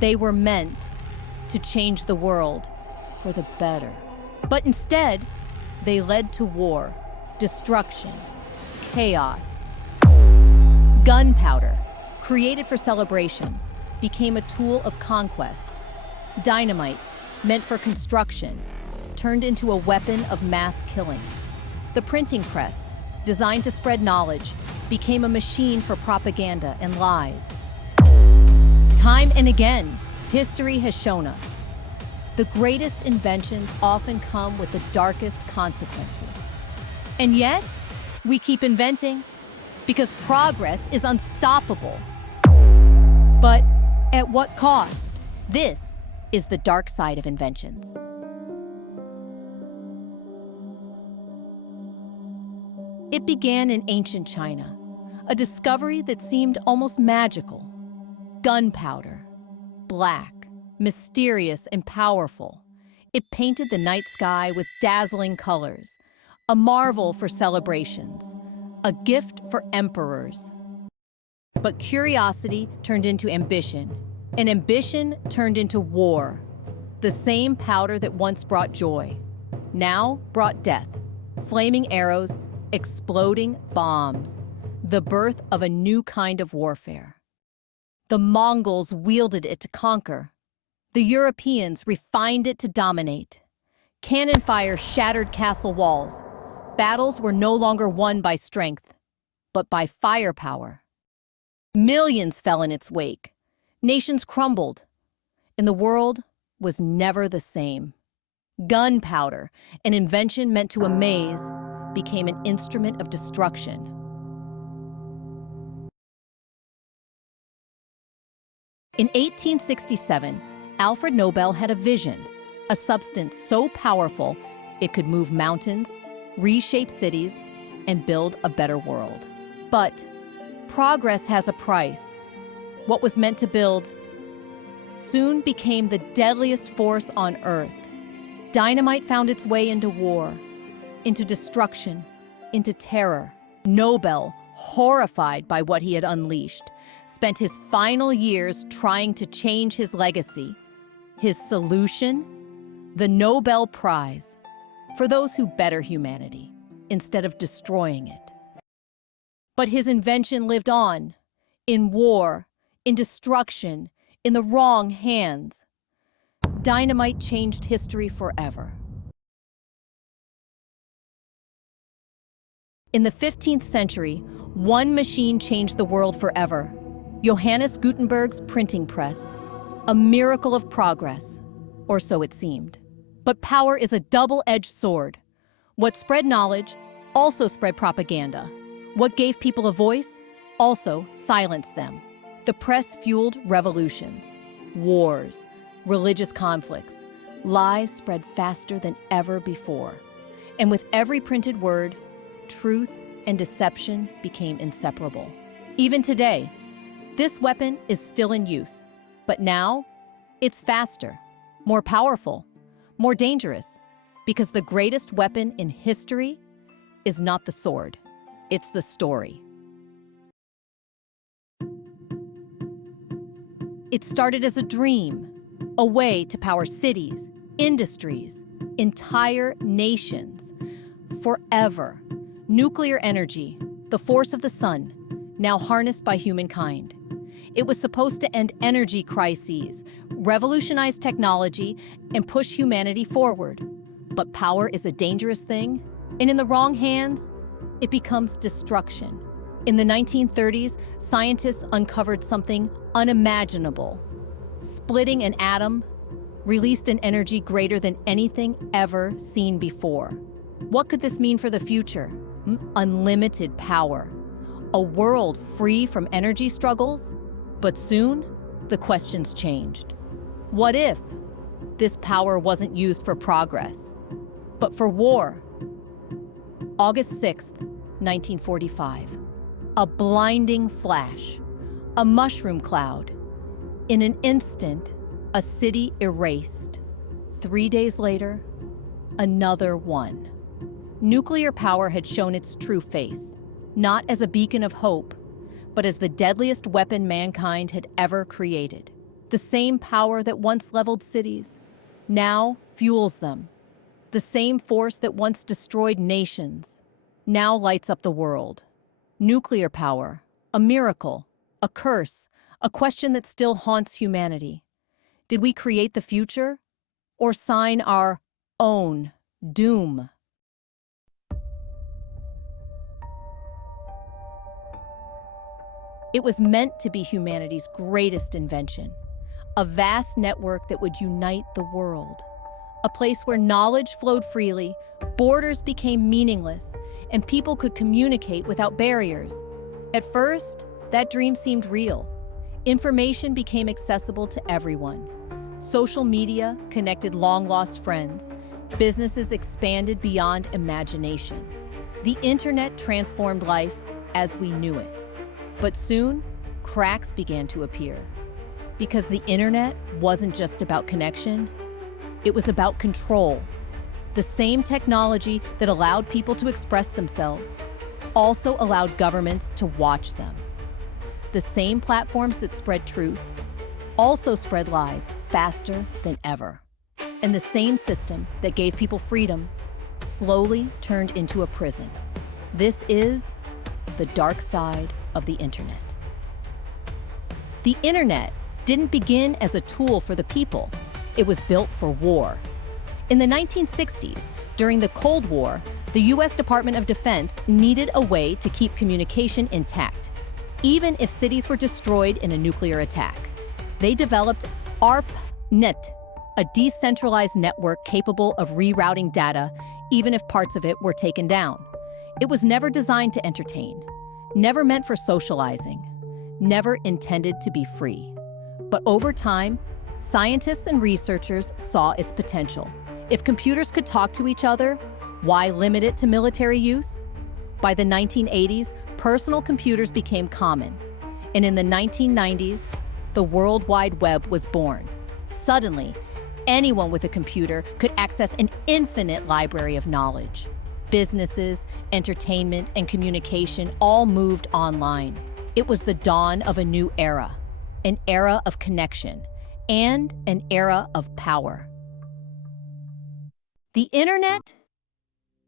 They were meant to change the world for the better. But instead, they led to war, destruction, chaos. Gunpowder, created for celebration, became a tool of conquest. Dynamite, meant for construction, turned into a weapon of mass killing. The printing press, designed to spread knowledge, became a machine for propaganda and lies. Time and again, history has shown us the greatest inventions often come with the darkest consequences. And yet, we keep inventing because progress is unstoppable. But at what cost? This is the dark side of inventions. It began in ancient China, a discovery that seemed almost magical. Gunpowder, black, mysterious and powerful. It painted the night sky with dazzling colors, a marvel for celebrations, a gift for emperors. But curiosity turned into ambition, and ambition turned into war. The same powder that once brought joy, now brought death, flaming arrows, exploding bombs, the birth of a new kind of warfare. The Mongols wielded it to conquer. The Europeans refined it to dominate. Cannon fire shattered castle walls. Battles were no longer won by strength, but by firepower. Millions fell in its wake. Nations crumbled, and the world was never the same. Gunpowder, an invention meant to amaze, became an instrument of destruction. In 1867, Alfred Nobel had a vision, a substance so powerful it could move mountains, reshape cities, and build a better world. But progress has a price. What was meant to build soon became the deadliest force on Earth. Dynamite found its way into war, into destruction, into terror. Nobel, horrified by what he had unleashed, spent his final years trying to change his legacy. His solution? The Nobel Prize for those who better humanity instead of destroying it. But his invention lived on, in war, in destruction, in the wrong hands. Dynamite changed history forever. In the 15th century, one machine changed the world forever. Johannes Gutenberg's printing press. A miracle of progress, or so it seemed. But power is a double-edged sword. What spread knowledge also spread propaganda. What gave people a voice also silenced them. The press fueled revolutions, wars, religious conflicts. Lies spread faster than ever before. And with every printed word, truth and deception became inseparable. Even today, this weapon is still in use. But now, it's faster, more powerful, more dangerous, because the greatest weapon in history is not the sword, it's the story. It started as a dream, a way to power cities, industries, entire nations, forever. Nuclear energy, the force of the sun, now harnessed by humankind. It was supposed to end energy crises, revolutionize technology, and push humanity forward. But power is a dangerous thing, and in the wrong hands, it becomes destruction. In the 1930s, scientists uncovered something unimaginable. Splitting an atom released an energy greater than anything ever seen before. What could this mean for the future? Unlimited power. A world free from energy struggles? But soon, the questions changed. What if this power wasn't used for progress, but for war? August 6th, 1945. A blinding flash, a mushroom cloud. In an instant, a city erased. 3 days later, another one. Nuclear power had shown its true face, not as a beacon of hope, but as the deadliest weapon mankind had ever created. The same power that once leveled cities now fuels them. The same force that once destroyed nations now lights up the world. Nuclear power, a miracle, a curse, a question that still haunts humanity. Did we create the future or sign our own doom? It was meant to be humanity's greatest invention, a vast network that would unite the world, a place where knowledge flowed freely, borders became meaningless, and people could communicate without barriers. At first, that dream seemed real. Information became accessible to everyone. Social media connected long-lost friends. Businesses expanded beyond imagination. The internet transformed life as we knew it. But soon, cracks began to appear. Because the internet wasn't just about connection, it was about control. The same technology that allowed people to express themselves also allowed governments to watch them. The same platforms that spread truth also spread lies faster than ever. And the same system that gave people freedom slowly turned into a prison. This is the dark side of the internet. The internet didn't begin as a tool for the people. It was built for war. In the 1960s, during the Cold War, the US Department of Defense needed a way to keep communication intact, even if cities were destroyed in a nuclear attack. They developed ARPANET, a decentralized network capable of rerouting data, even if parts of it were taken down. It was never designed to entertain, never meant for socializing, never intended to be free. But over time, scientists and researchers saw its potential. If computers could talk to each other, why limit it to military use? By the 1980s, personal computers became common. And in the 1990s, the World Wide Web was born. Suddenly, anyone with a computer could access an infinite library of knowledge. Businesses, entertainment, and communication all moved online. It was the dawn of a new era, an era of connection, and an era of power. The internet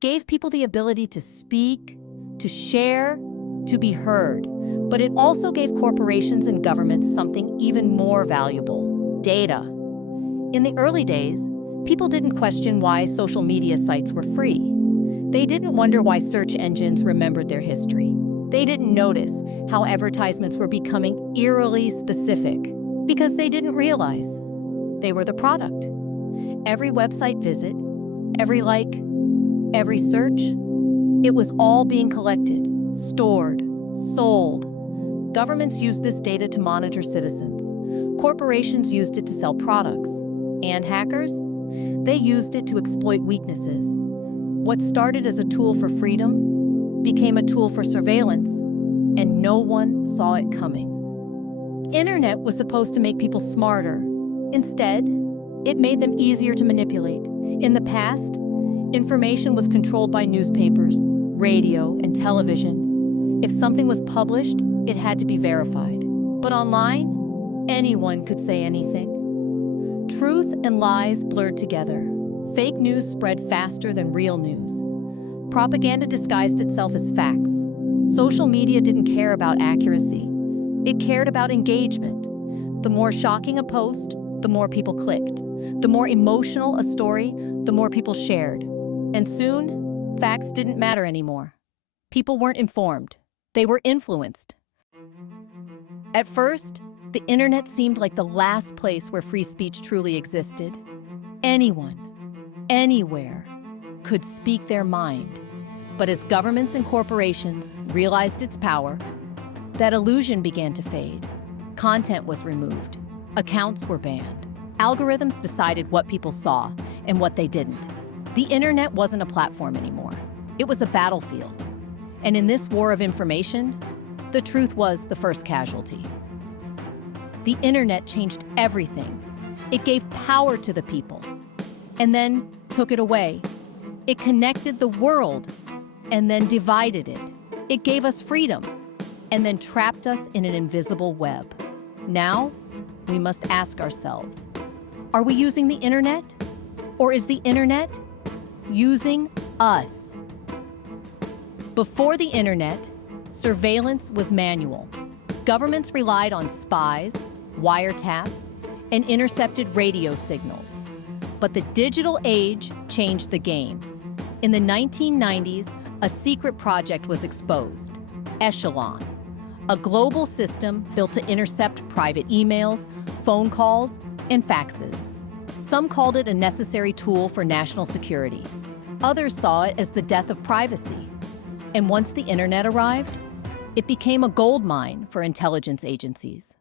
gave people the ability to speak, to share, to be heard, but it also gave corporations and governments something even more valuable: data. In the early days, people didn't question why social media sites were free. They didn't wonder why search engines remembered their history. They didn't notice how advertisements were becoming eerily specific because they didn't realize they were the product. Every website visit, every like, every search, it was all being collected, stored, sold. Governments used this data to monitor citizens. Corporations used it to sell products. And hackers? They used it to exploit weaknesses. What started as a tool for freedom became a tool for surveillance, and no one saw it coming. The internet was supposed to make people smarter. Instead, it made them easier to manipulate. In the past, information was controlled by newspapers, radio, and television. If something was published, it had to be verified. But online, anyone could say anything. Truth and lies blurred together. Fake news spread faster than real news. Propaganda disguised itself as facts. Social media didn't care about accuracy. It cared about engagement. The more shocking a post, the more people clicked. The more emotional a story, the more people shared. And soon, facts didn't matter anymore. People weren't informed. They were influenced. At first, the internet seemed like the last place where free speech truly existed. Anyone, anywhere, could speak their mind. But as governments and corporations realized its power, that illusion began to fade. Content was removed. Accounts were banned. Algorithms decided what people saw and what they didn't. The internet wasn't a platform anymore. It was a battlefield. And in this war of information, the truth was the first casualty. The internet changed everything. It gave power to the people, and then took it away. It connected the world, and then divided it. It gave us freedom, and then trapped us in an invisible web. Now, we must ask ourselves, are we using the internet? Or is the internet using us? Before the internet, surveillance was manual. Governments relied on spies, wiretaps, and intercepted radio signals. But the digital age changed the game. In the 1990s, a secret project was exposed, Echelon, a global system built to intercept private emails, phone calls, and faxes. Some called it a necessary tool for national security. Others saw it as the death of privacy. And once the internet arrived, it became a goldmine for intelligence agencies.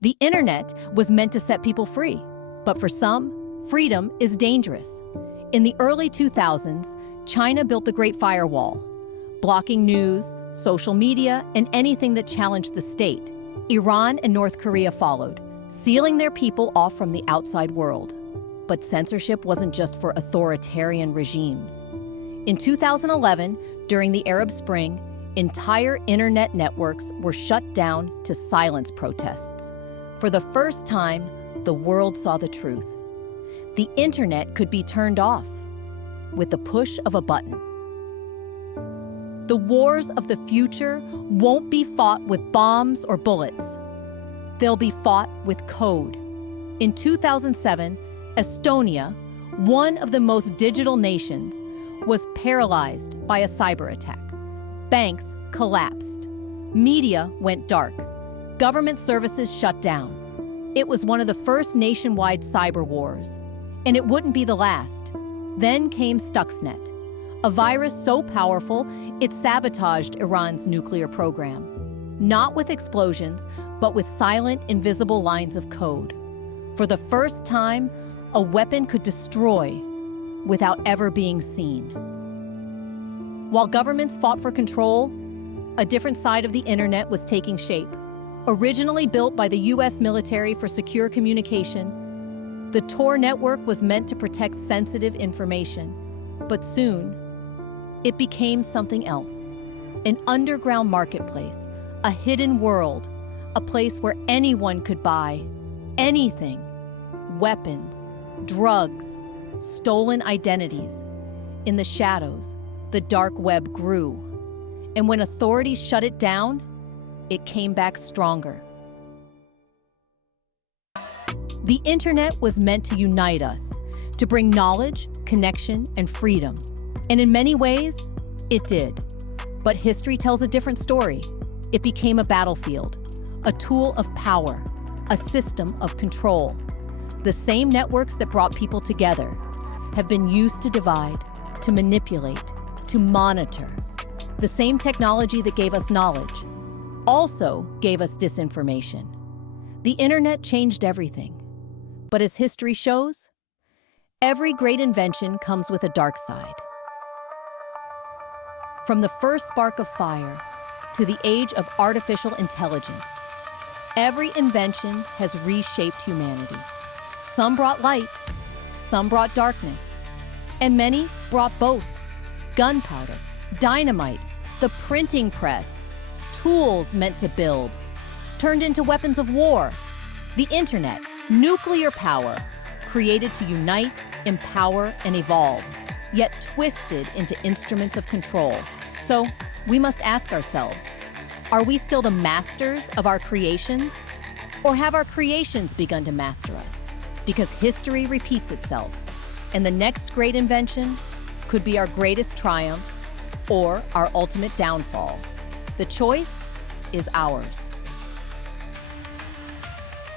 The internet was meant to set people free, but for some, freedom is dangerous. In the early 2000s, China built the Great Firewall, blocking news, social media, and anything that challenged the state. Iran and North Korea followed, sealing their people off from the outside world. But censorship wasn't just for authoritarian regimes. In 2011, during the Arab Spring, entire internet networks were shut down to silence protests. For the first time, the world saw the truth. The internet could be turned off with the push of a button. The wars of the future won't be fought with bombs or bullets. They'll be fought with code. In 2007, Estonia, one of the most digital nations, was paralyzed by a cyber attack. Banks collapsed. Media went dark. Government services shut down. It was one of the first nationwide cyber wars, and it wouldn't be the last. Then came Stuxnet, a virus so powerful it sabotaged Iran's nuclear program. Not with explosions, but with silent, invisible lines of code. For the first time, a weapon could destroy without ever being seen. While governments fought for control, a different side of the internet was taking shape. Originally built by the US military for secure communication, the Tor network was meant to protect sensitive information. But soon, it became something else. An underground marketplace, a hidden world, a place where anyone could buy anything: weapons, drugs, stolen identities. In the shadows, the dark web grew. And when authorities shut it down, it came back stronger. The internet was meant to unite us, to bring knowledge, connection, and freedom. And in many ways, it did. But history tells a different story. It became a battlefield, a tool of power, a system of control. The same networks that brought people together have been used to divide, to manipulate, to monitor. The same technology that gave us knowledge also gave us disinformation. The internet changed everything. But as history shows, every great invention comes with a dark side. From the first spark of fire to the age of artificial intelligence, every invention has reshaped humanity. Some brought light, some brought darkness, and many brought both. Gunpowder, dynamite, the printing press, tools meant to build, turned into weapons of war. The internet, nuclear power, created to unite, empower, and evolve, yet twisted into instruments of control. So we must ask ourselves, are we still the masters of our creations? Or have our creations begun to master us? Because history repeats itself, and the next great invention could be our greatest triumph or our ultimate downfall. The choice is ours.